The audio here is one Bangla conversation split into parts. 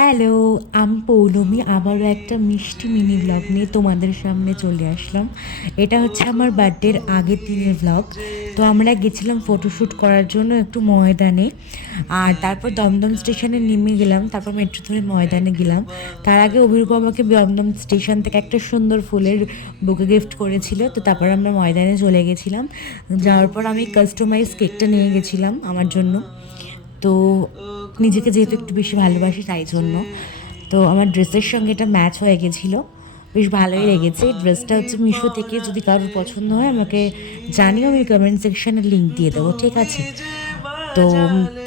হ্যালো, আমি পৌলমী আবারও একটা মিষ্টি মিনি ব্লগ নিয়ে তোমাদের সামনে চলে আসলাম। এটা হচ্ছে আমার বার্থডের আগের দিনের ব্লগ। তো আমরা গেছিলাম ফটোশ্যুট করার জন্য একটু ময়দানে, আর তারপর দমদম স্টেশনে নেমে গেলাম, তারপর মেট্রো ধরে ময়দানে গেলাম। তার আগে অভিরূপ আমাকে দমদম স্টেশন থেকে একটা সুন্দর ফুলের বুকে গিফট করেছিল। তো তারপর আমরা ময়দানে চলে গেছিলাম। যাওয়ার পর আমি কাস্টমাইজ কেকটা নিয়ে গেছিলাম আমার জন্য। তো নিজেকে যেহেতু একটু বেশি ভালোবাসি তাই জন্য তো আমার ড্রেসের সঙ্গে এটা ম্যাচ হয়ে গেছিলো, বেশ ভালোই লেগেছে। ড্রেসটা হচ্ছে মিশো থেকে, যদি কারোর পছন্দ হয় আমাকে জানিও, আমি কমেন্ট সেকশানে লিঙ্ক দিয়ে দেবো, ঠিক আছে? তো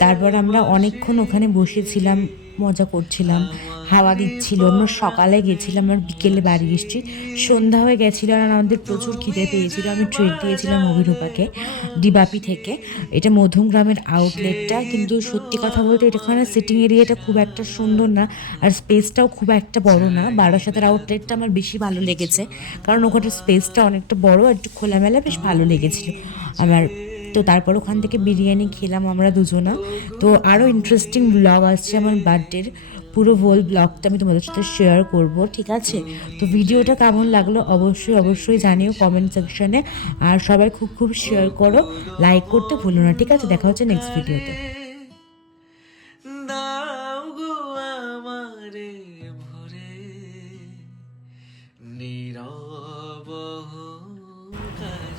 তারপর আমরা অনেকক্ষণ ওখানে বসেছিলাম, মজা করছিলাম, হাওয়া দিচ্ছিল। আমরা সকালে গেছিলাম আর বিকেলে বাড়ি এসেছি, সন্ধ্যা হয়ে গেছিলো। আর আমাদের প্রচুর খিদে পেয়েছিল। আমি ট্রিট দিয়েছিলাম অভিরূপাকে ডিবাপি থেকে। এটা মধ্যমগ্রামের আউটলেটটা, কিন্তু সত্যি কথা বলতে এখানে সিটিং এরিয়াটা খুব একটা সুন্দর না, আর স্পেসটাও খুব একটা বড় না। বারাসাতের আউটলেটটা আমার বেশি ভালো লেগেছে, কারণ ওখানে স্পেসটা অনেকটা বড় আর একটু খোলামেলা, বেশ ভালো লেগেছিল আমার। তো তারপর ওখান থেকে বিরিয়ানি খেলাম আমরা দুজনা। তো আরও ইন্টারেস্টিং ব্লগ আসছে আমার বার্থডের, পুরো হোল ব্লগটা আমি তোমাদের সাথে শেয়ার করব, ঠিক আছে? তো ভিডিওটা কেমন লাগলো অবশ্যই অবশ্যই জানিও কমেন্ট সেকশনে। আর সবাই খুব খুব শেয়ার করো, লাইক করতে ভুলো না, ঠিক আছে? দেখা হচ্ছে নেক্সট ভিডিওতে। দাও গো আমারে ভরে নীরব অহংকারে